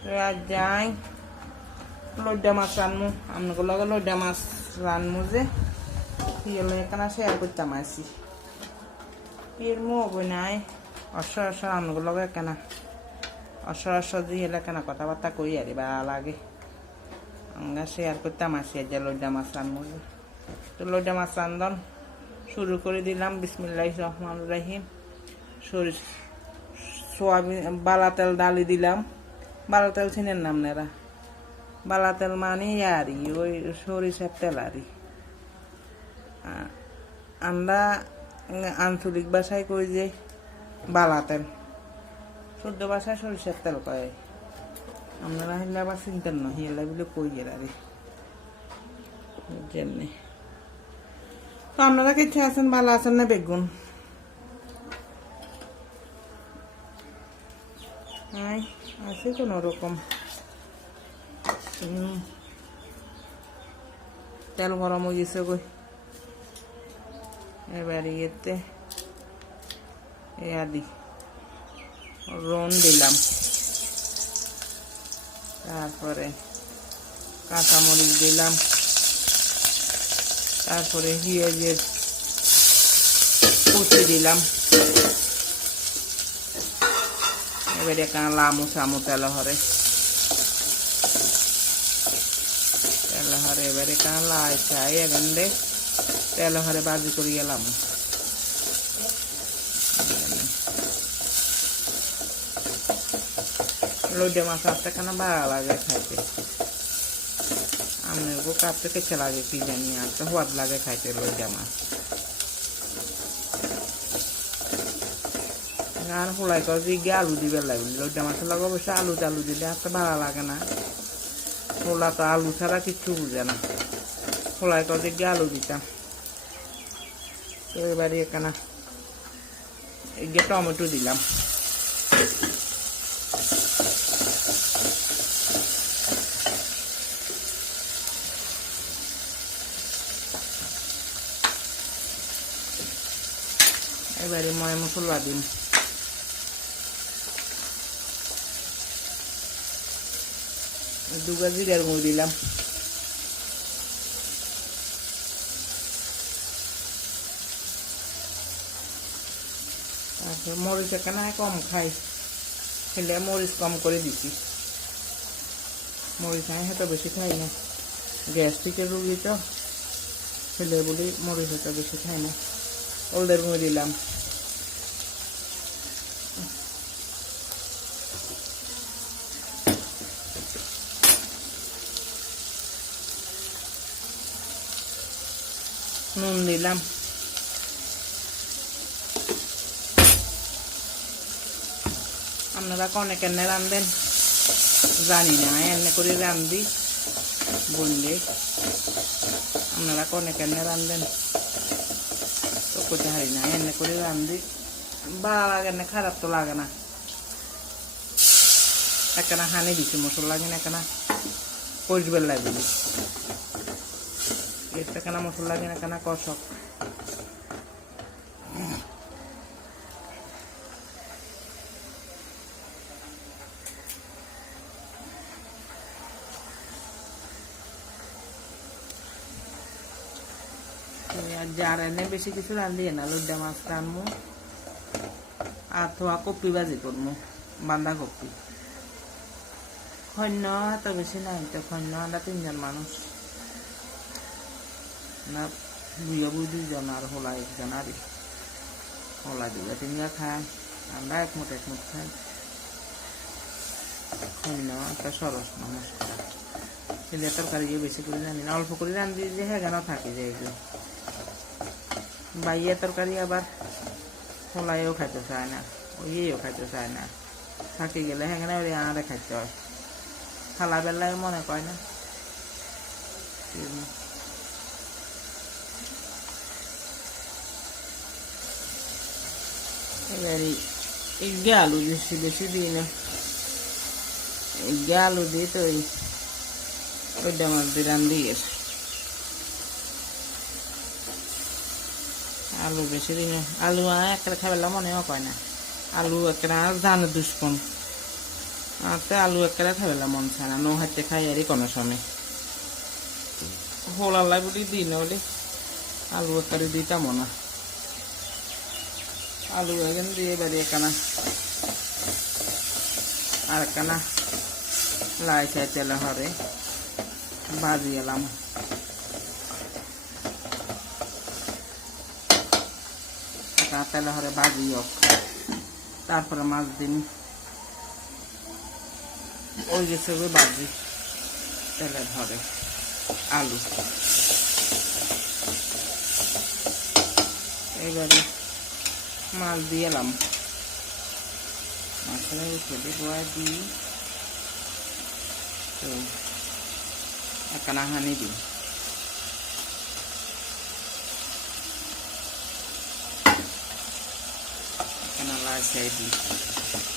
আজ যাই লইডা মাছ রানমু আপনাকে লগে লইডা মাছ রানমু যে হিয়েলে এখানে শেয়ার করতাম আসি এর মুখ নাই অসর অসর আপনাকে লগে কেনা অসর অসর দিয়ে হেলে কেনা কথাবার্তা কই আরে বা লাগে আমরা শেয়ার করতাম আসি যে লইডা মাছ রানমু যে তো লইডা মাছ রান্ধন শুরু করে দিলাম বিসমিল্লাহির রহমানির রহিম সরিষ সোয়াবিন বালা তেল ডালি দিলাম বালা তেল চিনেন না আপনারা বালা তেল মানে আরই ওই সরিষার তেল আরই আমরা আঞ্চলিক ভাষায় কই যে বালা তেল শুদ্ধ ভাষায় সরিষার তেল কয় আপনারা হইলে আবার চিনতেন না হিয়ালা বলে কই আরে জন্যে তো আপনারা কিছু আছেন ভালো আছেন না বেগুন আছে কোনো রকম তেল গরম হয়ে গেছে কই এবার ইয়েতে আদি রন দিলাম তারপরে কাঁচামরিচ দিলাম তারপরে পেঁয়াজের কুচি দিলাম এবারে লামু সামু তেল হরে এবারে লাই চাই এগন্ডে তেল হরে বাজি করে গেলাম লইডা মাছ আসতে কেন ভালো লাগে খাইতে আমি কাটতে কেছে লাগে কি জানি আর তো সোয়াদ লাগে খাইতে লইডা মাছ আর হোলাই করে দিয়ে আলু দিবে লাগবে লইডা মাছের লগে অবশ্য আলু টালু দিলে আর তো ভালো লাগে না হোলা তো আলু ছাড়া কিচ্ছু বুঝে না হোলাই করে দিয়ে আলু দিতাম তো এবারে এখানে গিয়ে টমেটো দিলাম এবারে ময় মশলা দিন দুগা জিরার গুঁড়ো দিলাম তারপর মরিচ এখানে কম খাই খেলে মরিচ কম করে দিচ্ছি মরিচ আমি হয়তো বেশি খাই না গ্যাস্ট্রিকের রুগী তো খেলে বলি মরিচ হয়তো বেশি খাই না হলদের গুঁড়ো দিলাম নুন দিলাম আপনারা কনে কেনে রাঁধেন জানি না এনে করে রাঁধি বললে আপনারা কনে কেনে রাঁধেন তো কোথা হারি না এনে করে রাঁধি ভালো লাগে না খারাপ তো লাগে না একখানা হানি দিচ্ছি মশলা লাগে না একখানা কষবেল লাগে একখানা মশলা লাগে না একখানা কষক যার এনে বেশি কিছু রাঁধি না লইডা মাছ রানমু আর থোয়া কপি ভাজি করমু বাঁধাকপি খন্য এত বেশি নাই তো খন্য আমরা 3 জন মানুষ না বুঝা বুঝ 2 জন আর হোলা 1 জন আর হোলা 2-3 খায় আমরা এক মুঠ খাই খন্য একটা সরস মানুষ ছেলে তরকারি বেশি করে রাঁধি না অল্প করে রাঁধি যে হ্যাঁ কেন থাকে যে এগুলো বাইয়া তরকারি আবার হোলাইও খাইতে চায় না ওইও খাইতে চায় না থাকি গেলে হ্যাঁ ওই আরে খাইতে হয় খালা বেলায় মনে কয় না এবারে এই আলু বেশি বেশি দিই না এই আলু দিয়ে তো ওইটা মাছ দিয়ে রান্ধি আলু বেশি দিন আলু একটা খাইলে মনেও কয় না আলু একটা জানে দুষ্পন আতে আলু একেবারে খাইলে মন চায় না নো হাইতে খাই আরই কোনো সময় হোলাল্লাই বুটি দিই নহলে আলু একেবারে দিতাম না আলু এখন দিয়ে বাড়ি একখানা আর একখানা লাই চাই তেলে হরে ভাজি এলাম তেলে হরে ভাজি হোক তারপরে মাছ দিন ওই গেছে ভাজি তেলে ধরে আলু এবারে মাছ দিয়ে এলাম মাছের ছেলে গোয়া দিই তো একখানা হানি দিই একখানা লাল চাই দিই